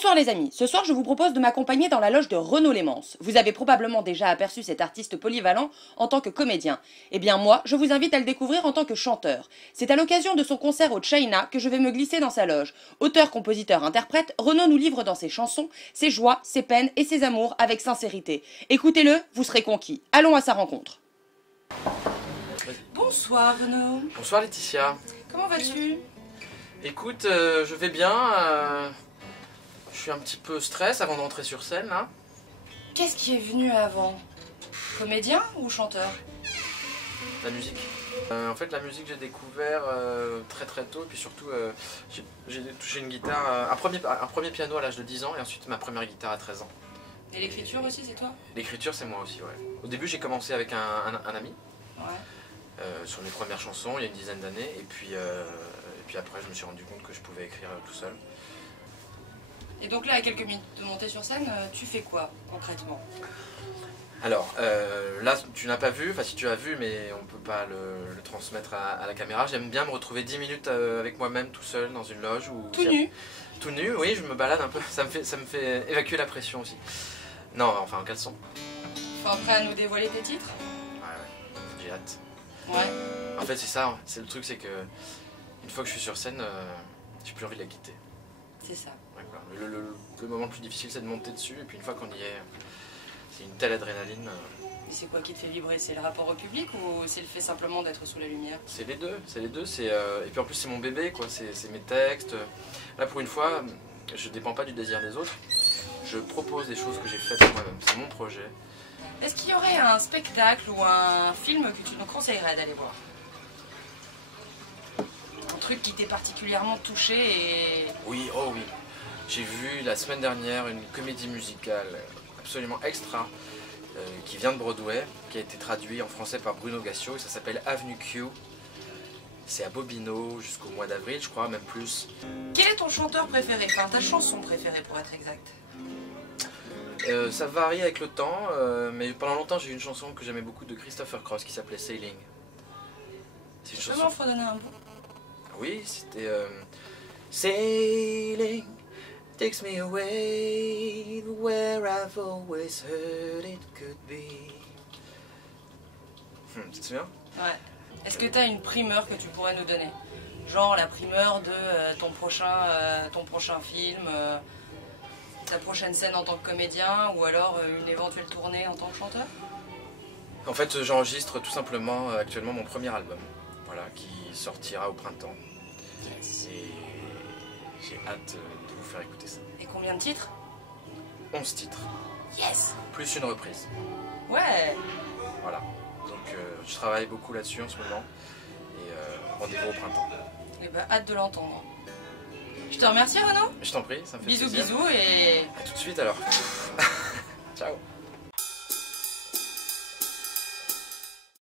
Bonsoir les amis, ce soir je vous propose de m'accompagner dans la loge de Renaud Lémence. Vous avez probablement déjà aperçu cet artiste polyvalent en tant que comédien. Eh bien moi, je vous invite à le découvrir en tant que chanteur. C'est à l'occasion de son concert au China que je vais me glisser dans sa loge. Auteur, compositeur, interprète, Renaud nous livre dans ses chansons ses joies, ses peines et ses amours avec sincérité. Écoutez-le, vous serez conquis. Allons à sa rencontre. Bonsoir Renaud. Bonsoir Laetitia. Comment vas-tu? Écoute, je vais bien. Je suis un petit peu stress avant d'entrer sur scène là. Qu'est-ce qui est venu avant? Comédien ou chanteur? La musique. En fait, la musique j'ai découvert très tôt, et puis surtout j'ai touché une guitare, un premier piano à l'âge de 10 ans et ensuite ma première guitare à 13 ans. Et l'écriture aussi, c'est toi? L'écriture c'est moi aussi, ouais. Au début j'ai commencé avec un ami, Ouais. sur mes premières chansons il y a une dizaine d'années, et puis après je me suis rendu compte que je pouvais écrire tout seul. Et donc là, à quelques minutes de monter sur scène, tu fais quoi concrètement? Alors, là, tu n'as pas vu, enfin si tu as vu, mais on ne peut pas le transmettre à la caméra. J'aime bien me retrouver 10 minutes avec moi-même tout seul dans une loge. Tout nu? Tout nu, oui, je me balade un peu, ça me fait évacuer la pression aussi. Non, enfin en caleçon. Enfin, prêt à nous dévoiler tes titres? Ouais, j'ai hâte. Ouais. En fait c'est ça, c'est le truc, c'est que une fois que je suis sur scène, j'ai plus envie de la quitter. C'est ça. Ouais, voilà. Le moment le plus difficile c'est de monter dessus, et puis une fois qu'on y est, c'est une telle adrénaline. Et c'est quoi qui te fait vibrer? C'est le rapport au public ou c'est le fait simplement d'être sous la lumière? C'est les deux, et puis en plus c'est mon bébé, quoi, c'est mes textes. Là pour une fois, je dépends pas du désir des autres, je propose des choses que j'ai faites moi-même, c'est mon projet. Est-ce qu'il y aurait un spectacle ou un film que tu nous conseillerais d'aller voir? Un truc qui t'est particulièrement touché et... Oui, oh oui, j'ai vu la semaine dernière une comédie musicale absolument extra, qui vient de Broadway, qui a été traduit en français par Bruno Gassio, et ça s'appelle Avenue Q. C'est à Bobino jusqu'au mois d'avril, je crois, même plus. Quel est ton chanteur préféré? Enfin, ta chanson préférée pour être exact? Ça varie avec le temps, mais pendant longtemps j'ai eu une chanson que j'aimais beaucoup de Christopher Cross qui s'appelait Sailing. C'est une Tu peux chanson... m'en fredonner un bout? Oui, c'était Sailing takes me away where I've always heard it could be. Tu te souviens? Ouais. Est-ce que tu as une primeur que tu pourrais nous donner? Genre la primeur de ton prochain film, ta prochaine scène en tant que comédien, ou alors une éventuelle tournée en tant que chanteur? En fait, j'enregistre tout simplement actuellement mon premier album, voilà, qui sortira au printemps. Yes. Et j'ai hâte de vous faire écouter ça. Et combien de titres? 11 titres, Yes. plus une reprise. Ouais. Voilà. Donc je travaille beaucoup là-dessus en ce moment. Et rendez-vous au printemps. Et bah hâte de l'entendre. Je te remercie Renaud. Je t'en prie, ça me fait Bisous plaisir. bisous et... A tout de suite alors. Ciao.